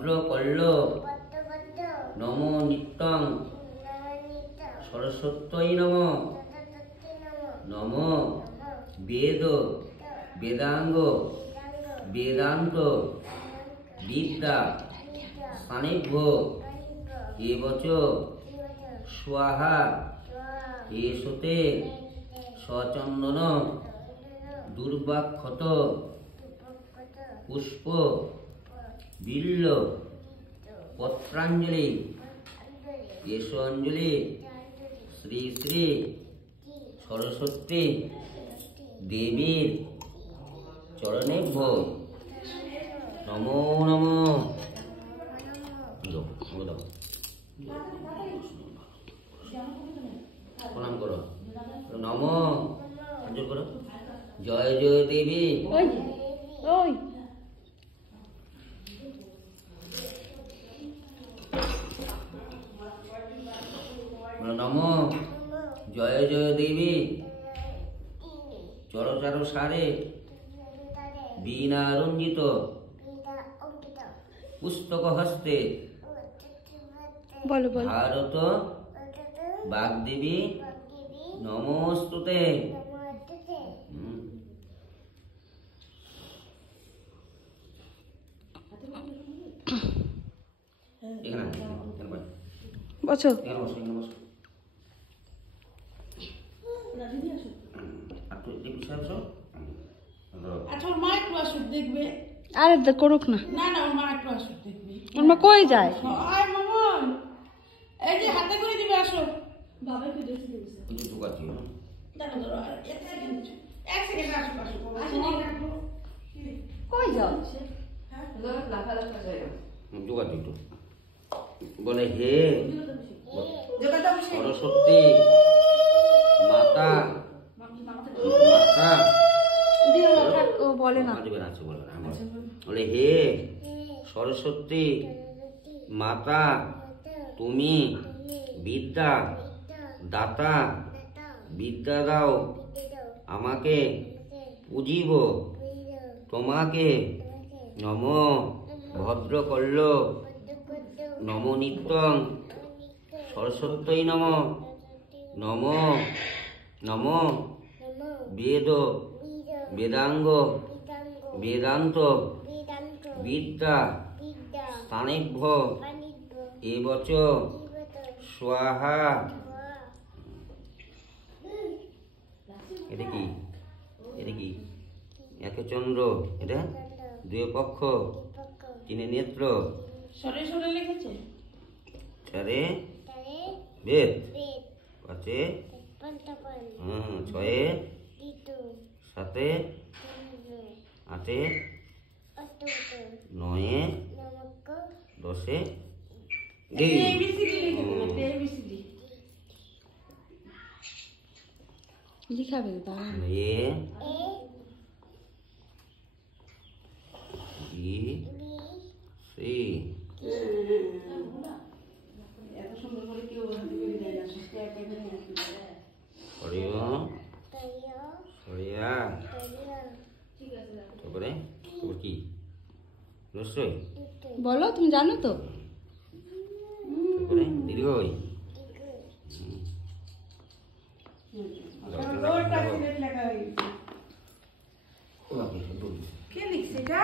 ভদ্রকল্য নমো নিত্যং সরস্বত্যৈ নমঃ নমো বেদ বেদাঙ্গ বেদান্ত বিদ্যা স্থানিভ্য এবচ স্বাহা এষতে সচন্দন দুর্বাক্ষত পুষ্প বিল্ল পত্রাঞ্জলি এষ অঞ্জলি শ্রী শ্রী সরস্বতী দেবীর চরণেভ্য নমো নমঃ। প্রণাম করো, নমো হাজর করো। জয় জয় দেবী। নমো জয় জয় দেবী চরচার সারে বীণা রঞ্জিত পুস্তক হস্তে ভারত বাগদেবী নমস্তুতে। বসো। আরে করুক না, ওর মা কই যায়? বলে হে সরস্বতী মাতা, বলে না, বলে হে সরস্বতী মাতা, তুমি বিদ্যা দাতা, বিদ্যা দাও আমাকে, পুজিব তোমাকে। নম ভদ্রকল্য নমো নিত্যং সরস্বত্যৈ নমঃ নমো নমো বেদ বেদাঙ্গ বেদান্ত বিদ্যা স্থানিভ্য এবচ স্বাহা। এটা কি? এটা কি? একে চন্দ্র, এটা দুই পক্ষ, তিনে নেত্র, চারে বেদ, পাঁচে ছয়ে সাতে আটে নয়ে দশে লিখাবে এ বি সি। তারপরে কি রস্যই বলো, তুমি জানো তো? তারপরে দীর্ঘই। কে লিখছে এটা?